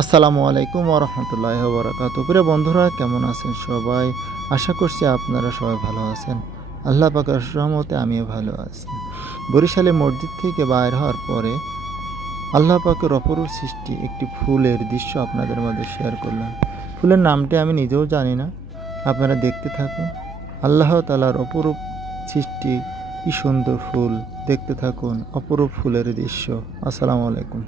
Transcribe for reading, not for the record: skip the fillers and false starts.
আসসালামু আলাইকুম ওয়া রাহমাতুল্লাহি ওয়া বারাকাতুহু। প্রিয় বন্ধুরা, কেমন আছেন সবাই? আশা করছি আপনারা সবাই ভালো আছেন। আল্লাহ পাকের রহমতে আমিও ভালো আছি। বরিশালে মসজিদ থেকে বাইর হওয়ার পরে আল্লাহ পাকের অপরূপ সৃষ্টি একটি ফুলের দৃশ্য আপনাদের মাঝে শেয়ার করলাম। ফুলের নামটি আমি নিজেও জানি না, আপনারা দেখতে থাকুন। আল্লাহ তাআলার অপরূপ সৃষ্টি, কি সুন্দর ফুল, দেখতে থাকুন অপরূপ ফুলের দৃশ্য। আসসালামু আলাইকুম।